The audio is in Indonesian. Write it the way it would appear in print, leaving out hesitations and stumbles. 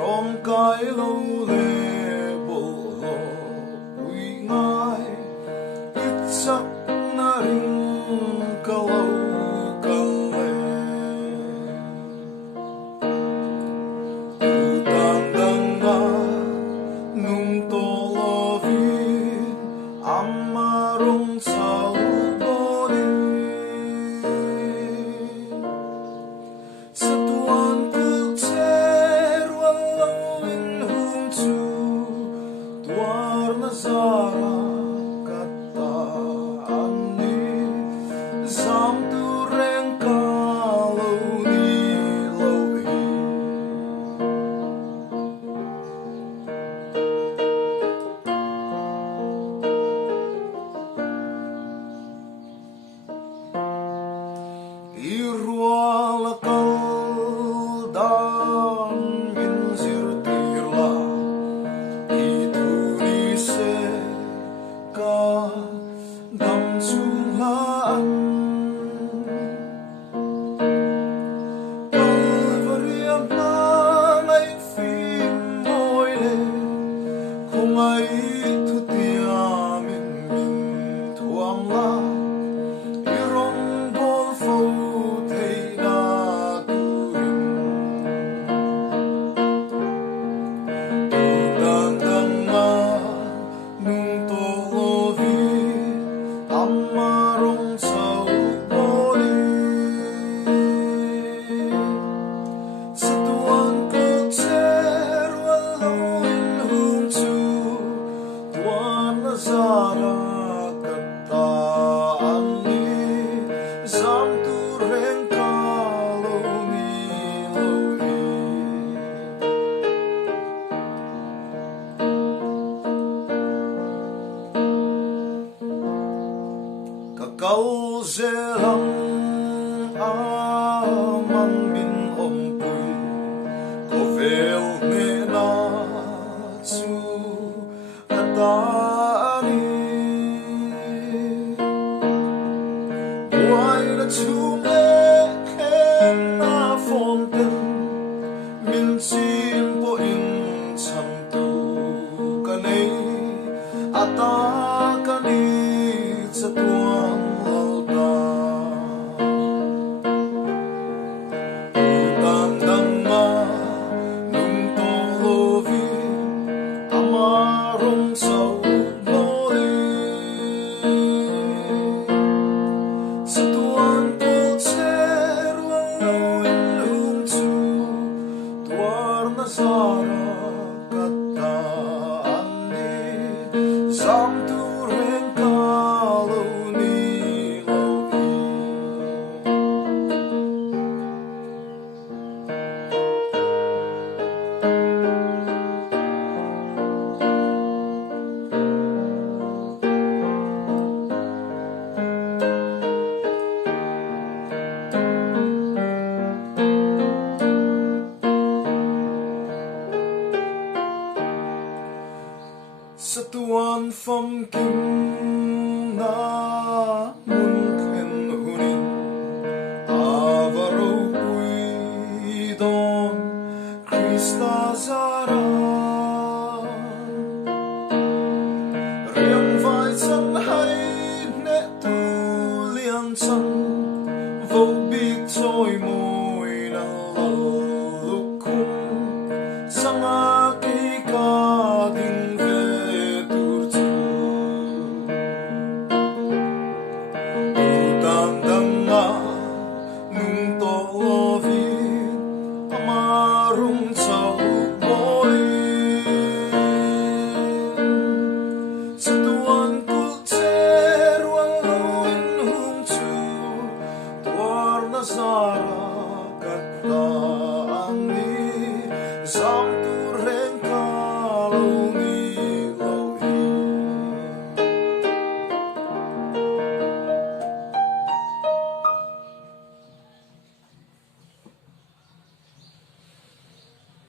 trong cái lâu lệ bộ lo bụi ngai ít sắc na ring ka lâu ka lệ tu tang dang nga nung to lo vi amarong sao body sa tuan Zara kata ani zam tu reng kalau ni lohi irwala kal dan minzir tirla dam sulaan kalvariam na ngay phim môi lệ không ai thu tiamin min thuam la irong bol phâu thei na tuin tu dan dang ma nung to amarong sao body sa tuan ko ter walau in hung tu tuan na zara kata ani zam tu reng kalau ni lohi Kakao zelang amang min ompui ko vel ne na chu katani buai na chu me ken na fonten min sim po in cham tu kanei ata kani sa tuang alta utang dang ma nung to lovi amarong sao body sa tuang ko ter walau in hung tu tuar na zara kata ani zam tu reng kalau ni lohi sa tuan phong kim na mun khen hunin avaro pui don Krista Zara